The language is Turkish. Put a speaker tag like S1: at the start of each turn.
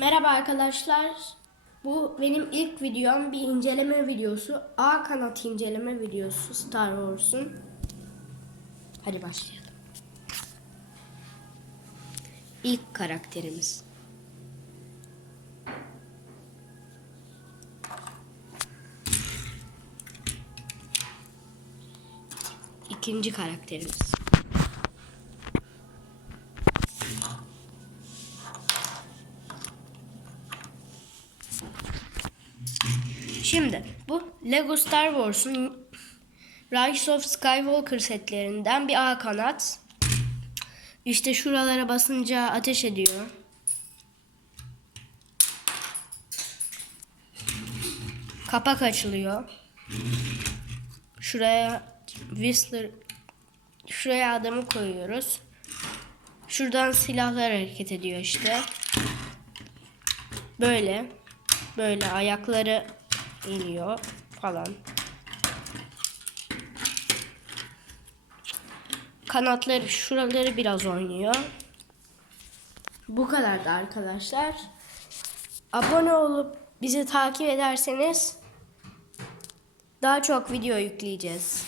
S1: Merhaba arkadaşlar. Bu benim ilk videom bir inceleme videosu. A kanat inceleme videosu Star Wars'un. Hadi başlayalım. İlk karakterimiz. İkinci karakterimiz. Şimdi bu Lego Star Wars'un Rise of Skywalker setlerinden bir A kanat. İşte şuralara basınca ateş ediyor. Kapak açılıyor. Şuraya Whistler şuraya adamı koyuyoruz. Şuradan silahlar hareket ediyor işte. Böyle. Böyle ayakları iniyor falan. Kanatları şuraları biraz oynuyor. Bu kadar da arkadaşlar. Abone olup bizi takip ederseniz daha çok video yükleyeceğiz.